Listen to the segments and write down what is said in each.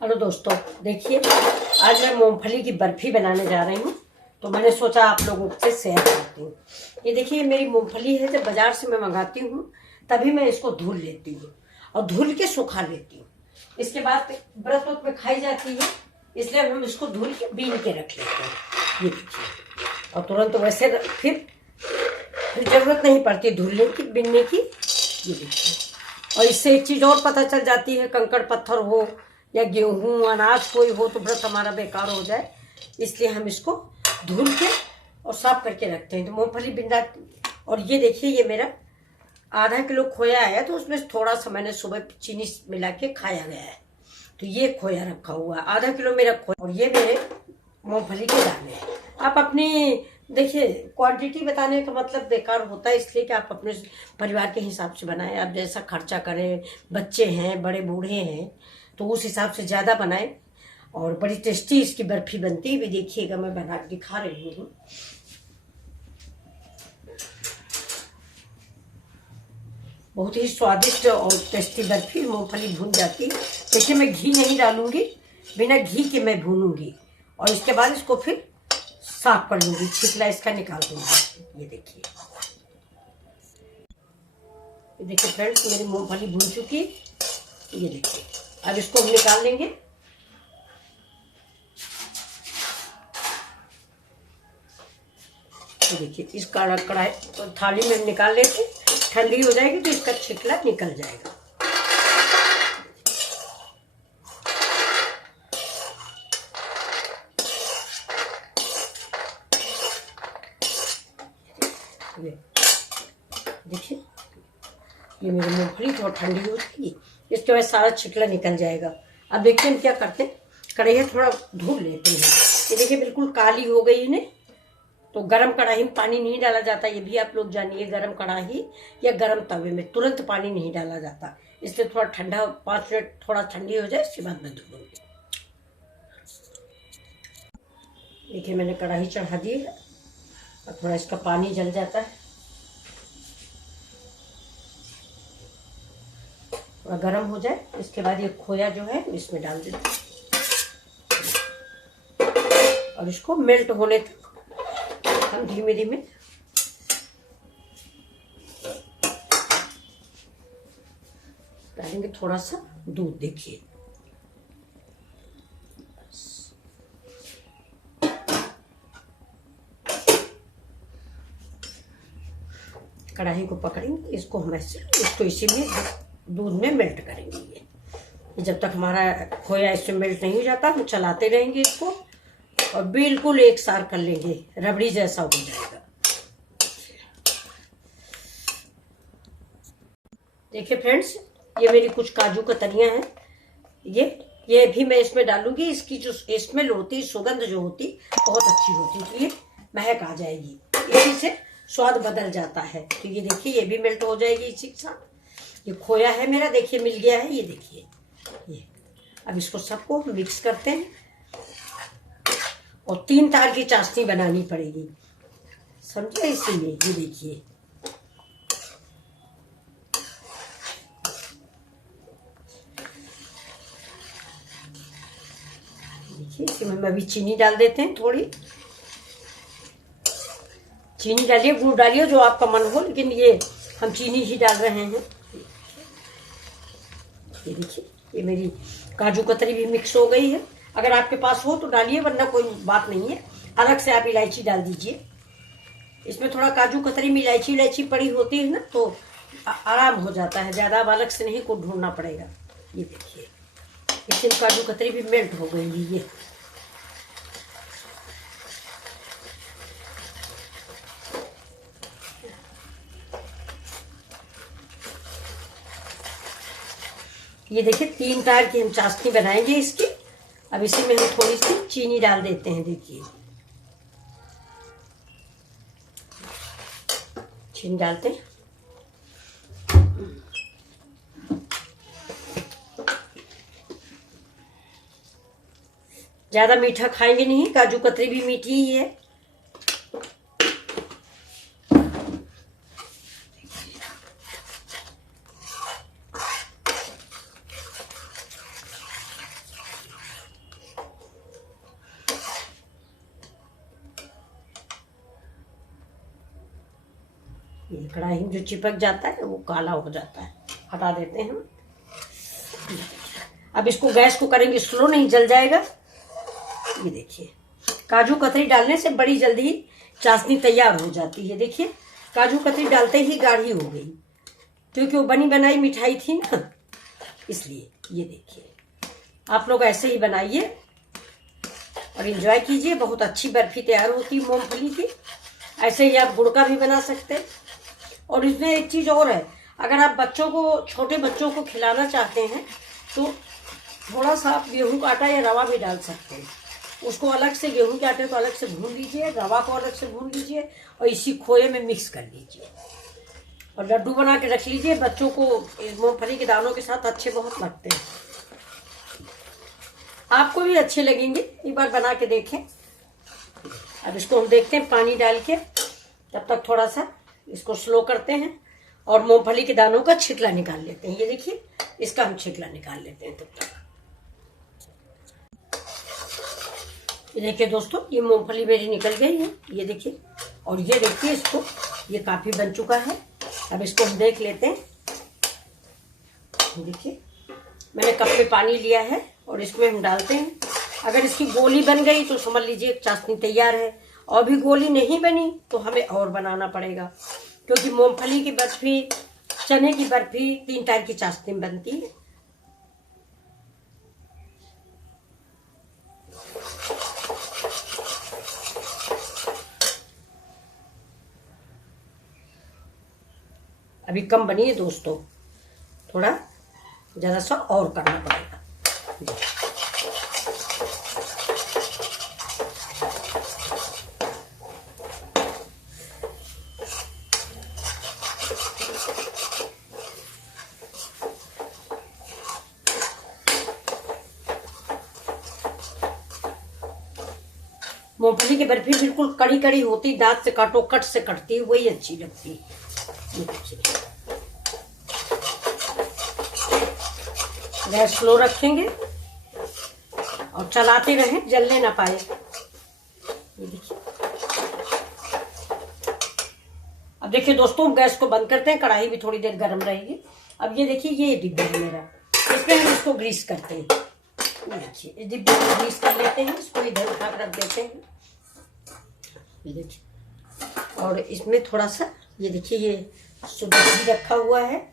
Hello दोस्तों, देखिए आज मैं मूंगफली की बर्फी बनाने जा रही हूँ। तो मैंने सोचा आप लोगों से शेयर करती हूँ। ये देखिए मेरी मूंगफली है, जब बाजार से मैं मंगाती हूँ तभी मैं इसको धुल लेती हूँ और धुल के सुखा लेती हूँ। इसके बाद व्रत वक्त में खाई जाती है, इसलिए हम इसको धुल के बीन के रख लेते हैं। ये देखिए, और तुरंत वैसे फिर जरूरत नहीं पड़ती धुलने की, बीनने की। ये देखिए, और इससे एक चीज और पता चल जाती है, कंकड़ पत्थर हो या गेहूं अनाज कोई हो तो व्रत हमारा बेकार हो जाए, इसलिए हम इसको धुल के और साफ करके रखते हैं। तो मूंगफली बिंदा, और ये देखिए ये मेरा आधा किलो खोया है, तो उसमें थोड़ा सा मैंने सुबह चीनी मिला के खाया गया है। तो ये खोया रखा हुआ है, आधा किलो मेरा खोया, और ये मेरे मूंगफली के दाने हैं। आप अपनी देखिए क्वांटिटी बताने का मतलब बेकार होता है, इसलिए कि आप अपने परिवार के हिसाब से बनाएं। आप जैसा खर्चा करें, बच्चे हैं, बड़े बूढ़े हैं, तो उस हिसाब से ज़्यादा बनाएं। और बड़ी टेस्टी इसकी बर्फी बनती है भी। देखिएगा, मैं बना के दिखा रही हूँ। बहुत ही स्वादिष्ट और टेस्टी बर्फी मूंगफली भून जाती है। देखिए मैं घी नहीं डालूंगी, बिना घी के मैं भूनूंगी और इसके बाद इसको फिर साफ कर लूंगी, छिकला इसका निकाल दूंगी। ये देखिए, फ्रेंड्स मेरी मूंगफली भून चुकी। ये देखिए, अब इसको हम निकाल लेंगे। ये देखिए, इस कढ़ाई थाली में हम निकाल लेते, ठंडी हो जाएगी तो इसका छिकला निकल जाएगा। देखिए ये मेरी मूंगफली थोड़ा ठंडी हो जाएगी, इसके बाद सारा छिकला निकल जाएगा। अब देखते हैं क्या करते हैं, कढ़ाई थोड़ा धुल लेते हैं। ये देखिए बिल्कुल काली हो गई इन्हें। तो गरम कढ़ाई में पानी नहीं डाला जाता, ये भी आप लोग जानिए। गरम कढ़ाई या गरम तवे में तुरंत पानी नहीं डाला जाता, इसलिए थोड़ा ठंडा 5 मिनट थोड़ा ठंडी हो जाए, इसके बाद मैं धुलूंगी। देखिए मैंने कढ़ाई चढ़ा दी है और थोड़ा इसका पानी जल जाता है, थोड़ा गर्म हो जाए। इसके बाद ये खोया जो है इसमें डाल देते हैं और इसको मेल्ट होने तक हम धीमे धीमे डालेंगे। थोड़ा सा दूध, देखिए कढ़ाई को पकड़ेंगे, इसको हम ऐसे इसको इसी में दूध में मेल्ट करेंगे। ये जब तक हमारा खोया इसमें मेल्ट नहीं हो जाता, हम चलाते रहेंगे इसको और बिल्कुल एक सार कर लेंगे, रबड़ी जैसा हो जाएगा। देखिए फ्रेंड्स, ये मेरी कुछ काजू कतरियां हैं, ये भी मैं इसमें डालूंगी। इसकी जो स्मेल होती, सुगंध जो होती बहुत अच्छी होती, तो ये महक आ जाएगी, इसी से स्वाद बदल जाता है। तो ये देखिए ये भी मेल्ट हो जाएगी इसी के साथ। ये खोया है मेरा, देखिए मिल गया है। ये देखिए ये, अब इसको सबको मिक्स करते हैं और 3 तार की चाशनी बनानी पड़ेगी, समझे, इसीलिए। ये देखिए इसमें हम अभी चीनी डाल देते हैं। थोड़ी चीनी डालिए, गुड़ डालिए, जो आपका मन हो, लेकिन ये हम चीनी ही डाल रहे हैं। ये देखिए ये मेरी काजू कतरी भी मिक्स हो गई है। अगर आपके पास हो तो डालिए, वरना कोई बात नहीं है, अलग से आप इलायची डाल दीजिए। इसमें थोड़ा काजू कतरी में इलायची पड़ी होती है ना, तो आराम हो जाता है, ज़्यादा अलग से नहीं को ढूंढना पड़ेगा। ये देखिए इसमें काजू कतरी भी मेल्ट हो गई है। ये देखिए 3 तार की हम चाशनी बनाएंगे इसकी। अब इसी में हम थोड़ी सी चीनी डाल देते हैं। देखिए चीनी डालते हैं, ज्यादा मीठा खाएंगे नहीं, काजू कतरी भी मीठी ही है। ये कढ़ाई में जो चिपक जाता है वो काला हो जाता है, हटा देते हैं हम। अब इसको गैस को करेंगे स्लो, नहीं जल जाएगा। ये देखिए, काजू कतरी डालने से बड़ी जल्दी चाशनी तैयार हो जाती है। देखिए काजू कतरी डालते ही गाढ़ी हो गई, क्योंकि वो बनी बनाई मिठाई थी ना, इसलिए। ये देखिए, आप लोग ऐसे ही बनाइए और एंजॉय कीजिए। बहुत अच्छी बर्फी तैयार होती है मूंगफली की। ऐसे ही आप गुड़ का भी बना सकते हैं। और इसमें एक चीज़ और है, अगर आप बच्चों को, छोटे बच्चों को खिलाना चाहते हैं तो थोड़ा सा आप गेहूं का आटा या रवा भी डाल सकते हैं। उसको अलग से, गेहूं के आटे को अलग से भून लीजिए, रवा को अलग से भून लीजिए और इसी खोए में मिक्स कर लीजिए और लड्डू बना के रख लीजिए। बच्चों को मूंगफली के दानों के साथ अच्छे बहुत लगते हैं, आपको भी अच्छे लगेंगे। एक बार बना के देखें। अब इसको हम देखते हैं पानी डाल के, तब तक थोड़ा सा इसको स्लो करते हैं और मूंगफली के दानों का छिकला निकाल लेते हैं। ये देखिए, इसका हम छिकला निकाल लेते हैं तब तक। ये देखिए दोस्तों, ये मूंगफली मेरी निकल गई है, ये देखिए। और ये देखिए इसको, ये काफी बन चुका है। अब इसको हम देख लेते हैं। देखिए मैंने कप में पानी लिया है और इसमें हम डालते हैं। अगर इसकी गोली बन गई तो समझ लीजिए चाशनी तैयार है, और भी गोली नहीं बनी तो हमें और बनाना पड़ेगा, क्योंकि मूंगफली की बर्फी, चने की बर्फी 3 टाइप की चाशनी में बनती है। अभी कम बनी है दोस्तों, थोड़ा जरा सा और करना पड़ेगा। मूंगफली की बर्फी बिल्कुल कड़ी कड़ी होती, दांत से काटो, कट से कटती है, वही अच्छी लगती है। गैस स्लो रखेंगे और चलाते रहें, जलने ना पाए। ये देखिए, अब देखिए दोस्तों, गैस को बंद करते हैं, कढ़ाई भी थोड़ी देर गर्म रहेगी। अब ये देखिए, ये डिब्बा है मेरा, इसमें हम इसको ग्रीस करते हैं। ये देखिए, इस डिब्बे को ग्रीस कर लेते हैं, इसको इधर उठा कर रख देते हैं। ये देखिए, और इसमें थोड़ा सा, ये देखिए, ये शुद्ध घी रखा हुआ है।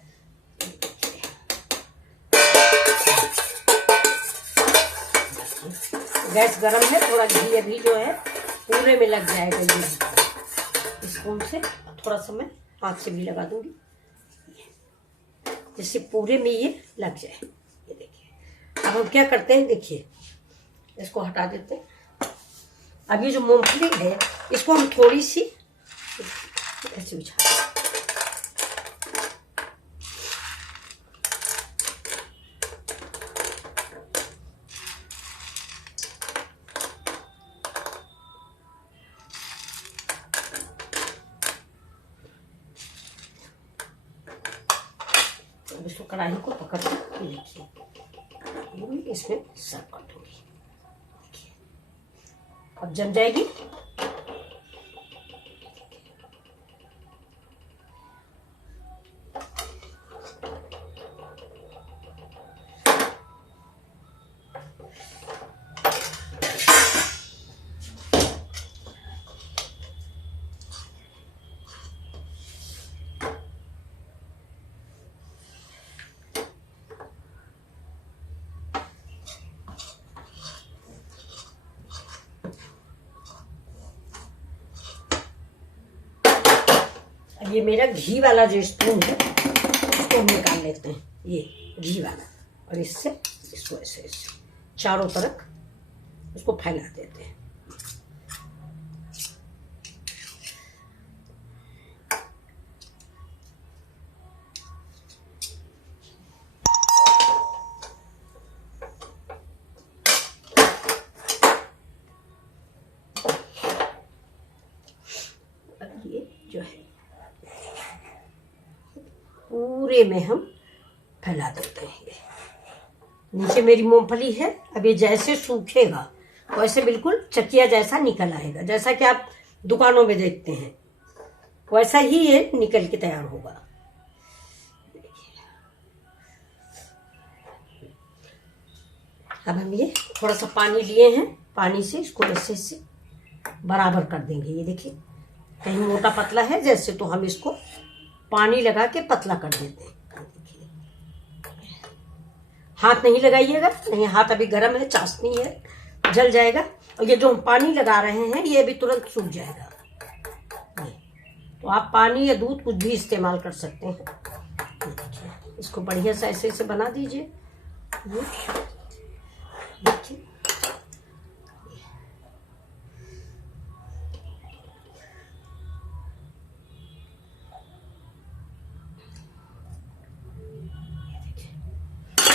गैस गरम है, थोड़ा घी अभी जो है पूरे में लग जाएगा। ये स्पून से थोड़ा सा मैं हाथ से भी लगा दूंगी, जिससे पूरे में ये लग जाए। ये देखिए, अब हम क्या करते हैं, देखिए इसको हटा देते हैं। अब ये जो मूंगफली है, इसको हम थोड़ी सी ऐसे बिछा दें। अब इसको कढ़ाई को पकड़ के देखिए, पूरी इसमें सर्व कर दूंगी। अब जम जाएगी। अब ये मेरा घी वाला जो स्पून है, इसको हम निकाल लेते हैं, ये घी वाला, और इससे इसको ऐसे ऐसे चारों तरफ इसको फैला देते हैं। अब ये जो है पूरे में हम फैला देते हैं। नीचे मेरी मूंगफली है, अब ये जैसे सूखेगा वैसे बिल्कुल चकिया जैसा निकल आएगा, जैसा कि आप दुकानों में देखते हैं वैसा ही ये निकल के तैयार होगा। अब हम ये थोड़ा सा पानी लिए हैं, पानी से इसको ऐसे से बराबर कर देंगे। ये देखिए कहीं मोटा पतला है जैसे, तो हम इसको पानी लगा के पतला कर देते हैं। देखिए हाथ नहीं लगाइएगा, नहीं हाथ अभी गर्म है, चाशनी है, जल जाएगा। और ये जो हम पानी लगा रहे हैं ये भी तुरंत सूख जाएगा। तो आप पानी या दूध कुछ भी इस्तेमाल कर सकते हैं। देखिए इसको बढ़िया से ऐसे ऐसे बना दीजिए। देखिए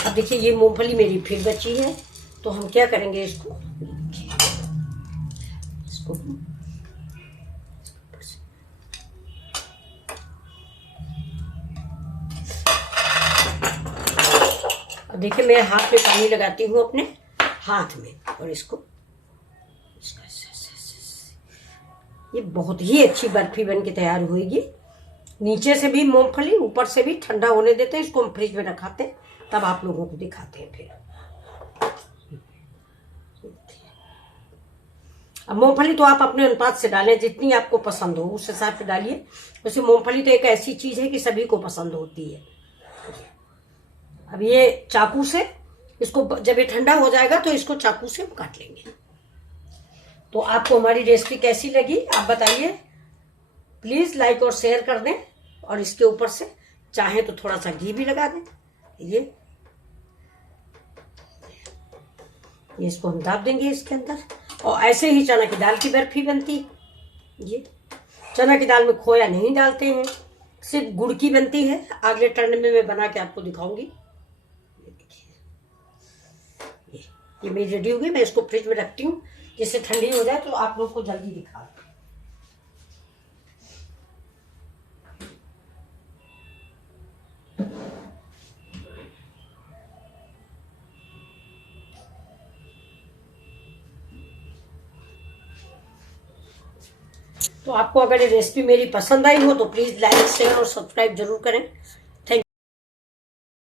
अब देखिए ये मूंगफली मेरी फिर बची है, तो हम क्या करेंगे, इसको अब देखिए मैं हाथ में पानी लगाती हूँ अपने हाथ में, और इसको ये बहुत ही अच्छी बर्फी बन के तैयार होगी। नीचे से भी मूंगफली, ऊपर से भी ठंडा होने देते हैं इसको, हम फ्रिज में रखाते हैं, तब आप लोगों को दिखाते हैं। फिर अब मूंगफली तो आप अपने अनुपात से डालें, जितनी आपको पसंद हो उस हिसाब से डालिए। वैसे मूंगफली तो एक ऐसी चीज है कि सभी को पसंद होती है। अब ये चाकू से इसको, जब ये ठंडा हो जाएगा तो इसको चाकू से काट लेंगे। तो आपको हमारी रेसिपी कैसी लगी आप बताइए, प्लीज लाइक और शेयर कर दें, और इसके ऊपर से चाहे तो थोड़ा सा घी भी लगा दें। ये इसको हम दाब देंगे इसके अंदर। और ऐसे ही चना की दाल की बर्फी बनती है। ये चना की दाल में खोया नहीं डालते हैं, सिर्फ गुड़ की बनती है। अगले टर्न में मैं बना के आपको दिखाऊंगी। ये मेरी रेडी होगी, मैं इसको फ्रिज में रखती हूँ जिससे ठंडी हो जाए तो आप लोग को जल्दी दिखा। तो आपको अगर ये रेसिपी मेरी पसंद आई हो तो प्लीज लाइक शेयर और सब्सक्राइब जरूर करें।